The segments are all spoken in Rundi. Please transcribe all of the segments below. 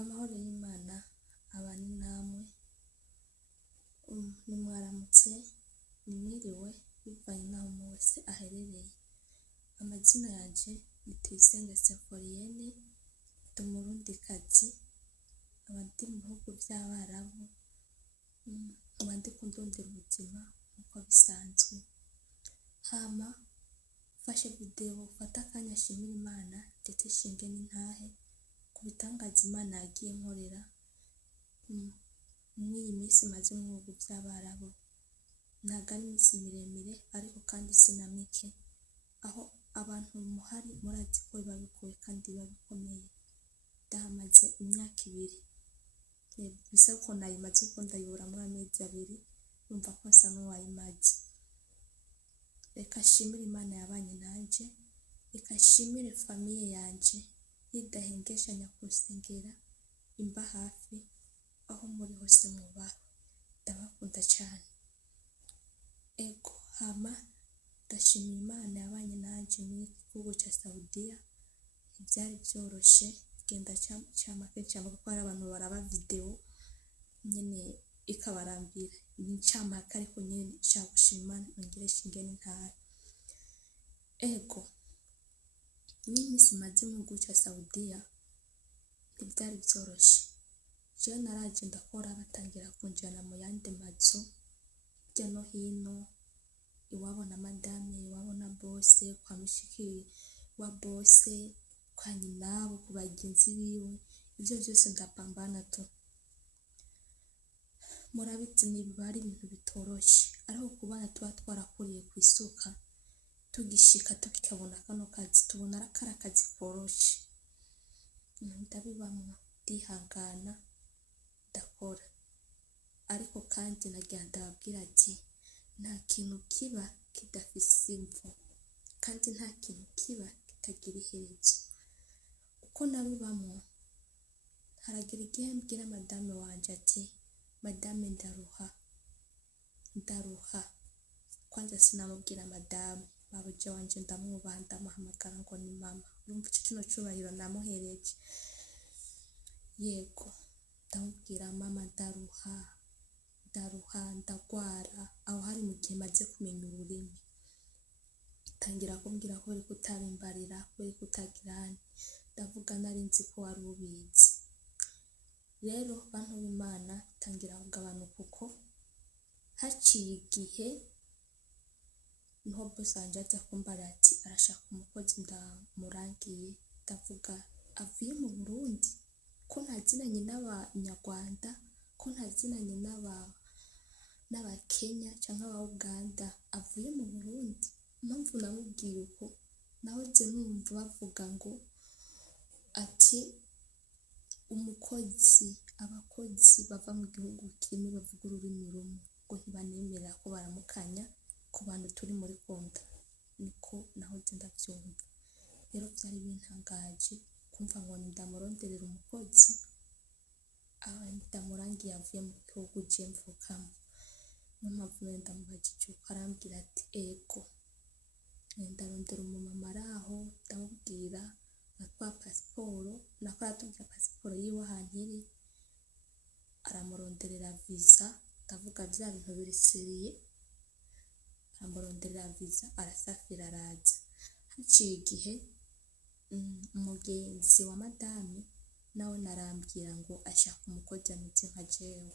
Amahoro y'Imana abane namwe, nimwaramutse, nimwiriwe bivanye n'aho umuntu wese aherereye. Amazina yanje ni Tuyisenge Seforienne, ndi umurundikazi, nkaba ndi mu bihugu vy'Abarabu, nkaba ndiko ndondera ubuzima nkuko bisanzwe. Hama mfashe video ufata akanya nshimira Imana ndetse nshinge n'intahe ku bitangaza Imana yagiye inkorera mw'iyi minsi maze mu bihugu vy'Abarabu. Ntabwo ari iminsi miremire ariko kandi si na mike, aho abantu muhari murazi ko biba bigoye kandi biba bikomeye. Ndahamaze imyaka 2, bisa ko nayimaze kuko ndayibura muri amezi 2, numva ko nsa n'uwayimaze. Reka nshimire Imana yabanye nanje, reka nshimire famiye yanje idahengeshanya kunsengera, imba hafi aho muri hose mubaho, ndabakunda cane. Ego hama ndashimira Imana yabanye nanje muri iki gihugu ca Saudiya, ntivyari vyoroshe, genda camake kuko hari abantu baraba video nyene ikabarambira, incamake ariko nyene nshaka gushima Imana nongere nshinge n'intahe. Ego n'iminsi maze mu gihugu ca Saudiya ntivyari vyoroshe, jewe naraje ndakora batangira kunjana mu yandi mazu hirya no hino, iwabo na madame, iwabo na bose, kwa mushiki wa bose, kwa nyinabo, ku bagenzi biwe, ivyo vyose ndapambana tu. Murabizi nibiba ari ibintu bitoroshe, ariko kubana tuba twarakuriye kw'isuka, tugishika tukikabona kano kazi tubona ari akazi koroshe. Ndabibamwo, ndihangana, ndakora, ariko kandi nagira ndababwira ati nta kintu kiba kidafise imvo, kandi nta kintu kiba kitagira iherezo. Uko nabibamwo, haragira igihe mbwira madame wanje ati madame ndaruha. Kwanza sinamubwira madame, babuja wanje ndamwubaha, ndamuhamagara ngo ni mama, urumva kino cubahiro namuhereje. Yego ndamubwira mama ndaruha, ndagwara. Aho hari mu gihe maze kumenya ururimi, tangira kumbwira ko uri kutabimbarira, ko uri kutagirana, ndavuga nari nzi ko wari ubizi. Rero bantu b'Imana, tangira kugabanuka uko. Haciye igihe niho boss wanje aza kumbara ati arashaka umukozi ndamurangiye, ndavuga avuye mu Burundi, ko ntazinanye n'Abanyarwanda, ko ntazinanye n'Abakenya canke aba Uganda, avuye mu Burundi. Impamvu namubwiye uko, nahoze numva bavuga ngo ati abakozi bava mu gihugu kimwe bavuga ururimi rumwe ngo ntibanemera ko baramukanya ku bantu turi muri konta. Niko nahoze ndavyumva. Rero vyari bintangaje kumva ngo ndamuronderera umukozi ndamurangiye avuye mu gihugu je mvukamo. Niyo mpamvu rero ndamubajije uko, arambwira ati ego ndarondera umumama araho, ndamubwira atwa pasiporo, nako aratubwira pasiporo yiwe ahantu iri, aramuronderera visa, ndavuga vya bintu biriseriye, aramuronderera visa, arasafira araza. Haciye igihe umugenzi wa madame nawe narambwira ngo ashaka umukozi ameze nka jewe.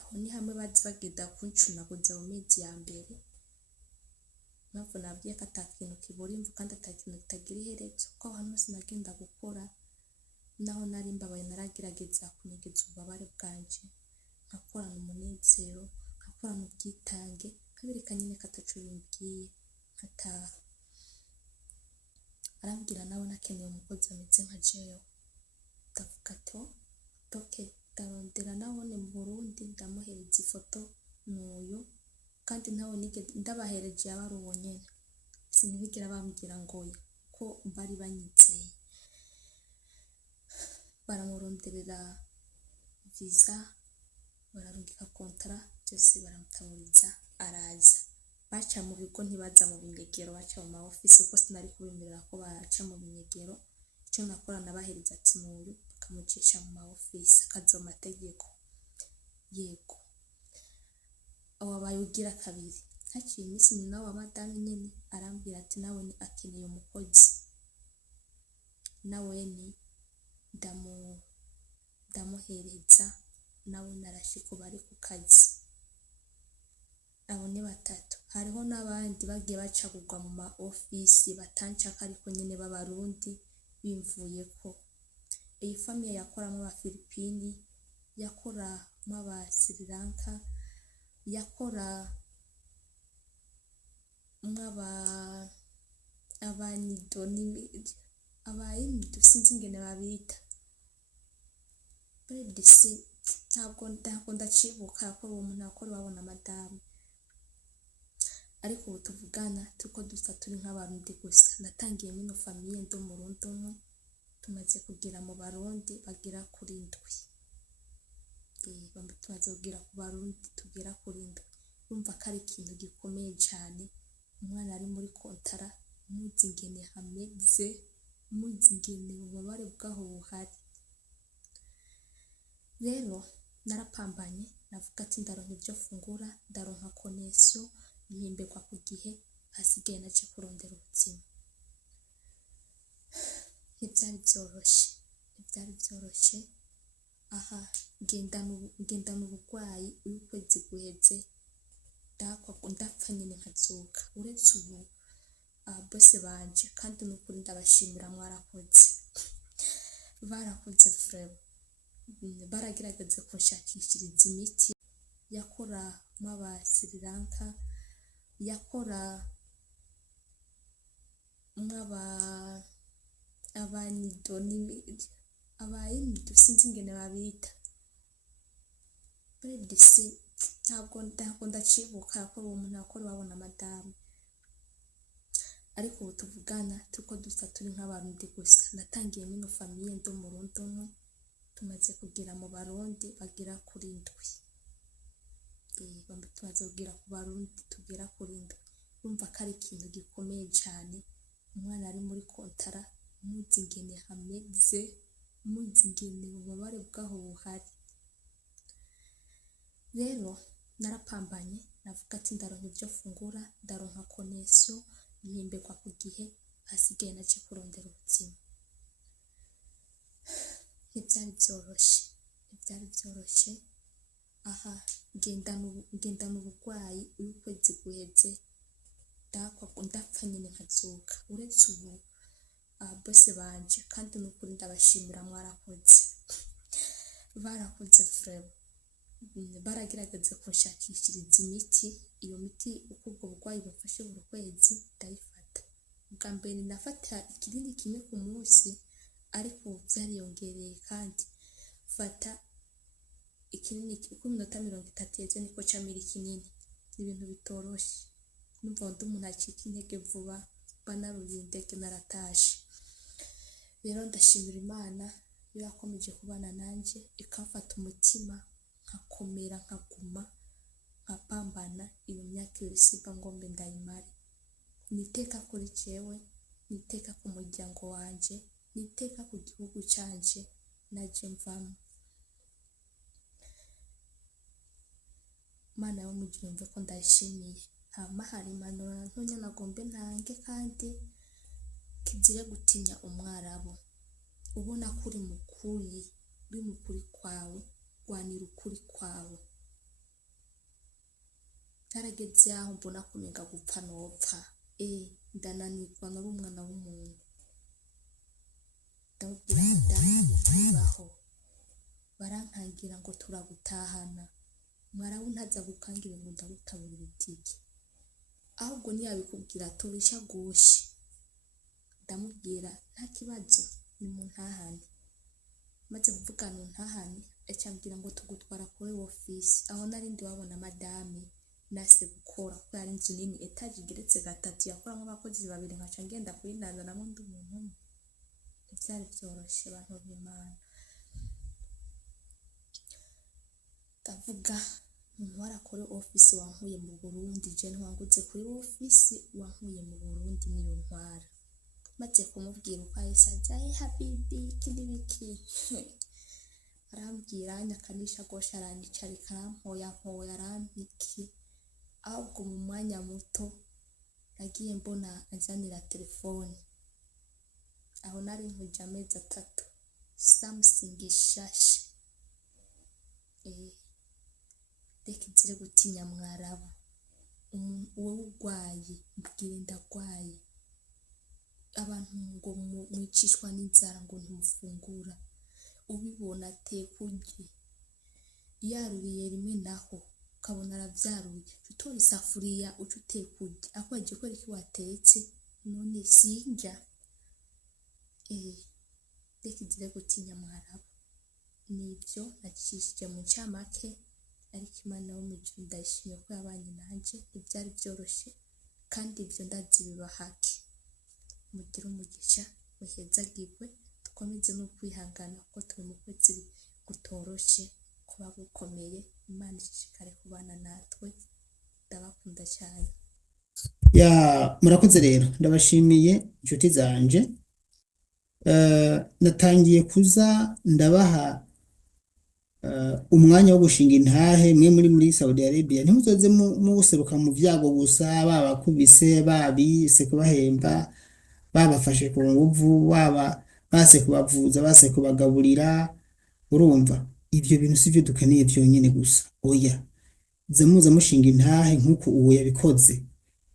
Aho ni hamwe bazi bagenda kuncunaguza mu mezi ya mbere, mpamvu nabwiye ko ata kintu kibura imvu kandi ata kintu kitagira iherezo, ko ahantu hose nagenda gukora, naho nari mbabaye naragerageza kunyegeza ububabare bwanje, nkakorana umunezero, nkakorana ubwitange, nkabireka nyine ko ataco bimbwiye, nkataha. Arambwira nawe nakeneye umukozi ameze nka jewe, ndavuga ati okay, ndarondera nawone mu Burundi, ndamuhereza ifoto n'uyu, kandi nawe ndabahereje yaba ari uwo nyene, sinigera bambwira ngo ko bari banyizeye. Baramuronderera visa, bararungika kontra, byose baramutaburiza, araza. Baca mu bigo ntibaza mu binyegero, baca mu ma office, uko sinari kubemerera ko baca mu binyegero. icyo nakora nabahereza ati n'uyu, bakamucisha mu ma office akazi mu mategeko. Yego wabaye ugira kabiri, haciye iminsi nyina wa madame nyene arambwira ati nawe ni akeneye umukozi, nawe ni ndamuhereza, nawe narashika bari ku kazi. Abo ni batatu. Hariho n'abandi bagiye bacagurwa mu ma office batanshaka ariko nyene b'abarundi bimvuyeko. Iyi famille yakoramwo aba Filipini, yakoramwo aba Sri Lanka, yakoramwo abanido sinzi ingene babita. Bredisi ntabwo ndacibuka yakora uwo muntu yakora babona madame. Ariko ubu tuvugana turiko dusa turi nk'abarundi gusa. Natangiye mino famille ndi umurundi umwe, tumaze kugira mu barundi bagera kuri ndwi. Tumaze kugira ku barundi tugera kuri ndwi. Urumva ko ari ikintu gikomeye cyane, umwana ari muri kontara muzi ingene hameze, muzi ingene ububabare bwaho buhari. Rero narapambanye, navuga ati ndaronka ibyo fungura, ndaronka connection, mpemberwa ku gihe, hasigaye naje kurondera ubuzima. Ntibyari byoroshe, aha ngendana uburwayi ukwezi guheze, ndapfa nyine nkazuka. Uretse ubu bose banje kandi n'ukuri ndabashimira, barakoze vraiment, baragerageza kunshakishiriza imiti, yakoramwo aba Sri Lanka, yakoramwo abanido sinzi ingene babita. Bredisi ntabwo ndacibuka yakora uwo muntu yakora babona madame. Ariko ubu tuvugana turiko dusa turi nk'abarundi gusa. Natangiye mino famille ndi umurundi umwe, tumaze kugira mu barundi bagera kuri ndwi. Tumaze kugira ku barundi tugera kuri ndwi. Urumva ko ari ikintu gikomeye cyane, umwana ari muri kontara muzi ingene hameze, muzi ingene ububabare bwaho buhari. Rero narapambanye, navuga ati ndaronka ibyo fungura, ndaronka connection, mpemberwa ku gihe, hasigaye naje kurondera ubuzima. Ntibyari byoroshe, aha ngendana uburwayi ukwezi guheze, ndapfa nyine nkazuka. Uretse ubu bose banje kandi n'ukuri ndabashimira, barakoze vraiment, baragerageza kunshakishiriza imiti. Iyo miti uko ubwo burwayi bufashe buri kwezi ndayifata. Ubwa mbere nafata ikirindi kimwe ku munsi, ariko ubu byariyongereye kandi fata ikinini uko iminota 30 yeze niko camira ikinini. Ni ibintu bitoroshe, numva ndi umuntu acika intege vuba, banaruye indege naratashe. Rero ndashimira Imana yo yakomeje kubana nanje, ikamfata umutima, nkakomera, nkaguma, nkapambana. Iyo myaka ibiri simba ngombe ndayimare. Niteka kuri jewe, niteka ku muryango wanje, niteka ku gihugu canje naje mvamo. Mana yo mujyumve ko ndayishimiye. Hama hari impanuro ntonya nagombe ntange kandi kizire gutinya umwarabu. Ubona kuri mukuri kwawe, rwanira ukuri kwawe. Narageze aho mbona kumenga gupfa nopfa, ndananirwa nari umwana w'umuntu. Ndabwira ndabaho, barankangira ngo turagutahana. Mwarabu ntaza gukangira ngo ndagutaburira itike, ahubwo ntiyabikubwira turisha gushe. Ndamubwira nta kibazo, ni mu ntahane. Maze kuvuga no ntahane, acambwira ngo tugutwara kuri office. Aho narindi wabona madame nase gukora ko yari inzu nini, etage igeretse gatatu, yakoramo abakozi babiri, nkaca ngenda kuyindanza namo ndi umuntu umwe. Ibyari byoroshe abantu b'Imana. Ndavuga umuntu warakore office wankuye mu Burundi, je ntwanguze kuri office wankuye mu Burundi niyo ntwara. maze kumubwira uko ahise aza habibi iki n'ibiki arambwira anyakanisha gosha aranyicarika arampoya arampiki ahubwo mu mwanya muto nagiye mbona azanira telefone aho nari nkuje amezi 3 Samsung ishasha reka inzire gutinya mwarabu wowe urwaye mbwira ndagwaye abantu ngo mwicishwa n'inzara ngo ntimufungura ubibona atekurye yaruriye rimwe naho ukabona aravyaruye utora isafuriya uca utekurye akwaje ko iki watetse none sinja reka inzire gutinya mwarabu nivyo nacishije mu ncamake ariko Imana wo mu ijuru ndayishimiye ko yabanye nanje ivyari vyoroshe kandi ivyo ndazi biba hake mugire umugisha muhezagirwe dukomeze no kwihangana kuko turi mu kwezi gutoroshe kuba gukomeye Imana ishishikare kubana natwe ndabakunda cyane murakoze rero ndabashimiye inshuti zanje natangiye kuza ndabaha umwanya wo gushinga intahe mwe muri Saudi Arabia ntimuzoze museruka mu vyago gusa babakubise babise kubahemba babafashe ku nguvu base kubavuza base kubagaburira urumva ivyo bintu sivyo dukeneye vyonyene gusa oya muza mushinga intahe nkuko uwo yabikoze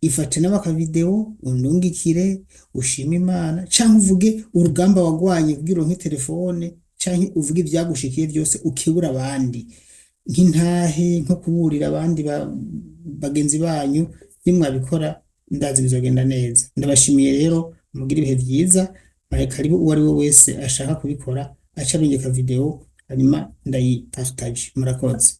ifate n'abaka video undungikire ushima Imana canke uvuge urugamba wagwanye kugira uronke telefone canke uvuge ivyagushikiye byose ukebura abandi nk'intahe nko kuburira abandi bagenzi banyu nimwabikora ndazi bizogenda neza ndabashimiye rero mugira ibihe byiza karibu uwo ari we wese ashaka kubikora aca bingeka video hanyuma ndayipartage murakoze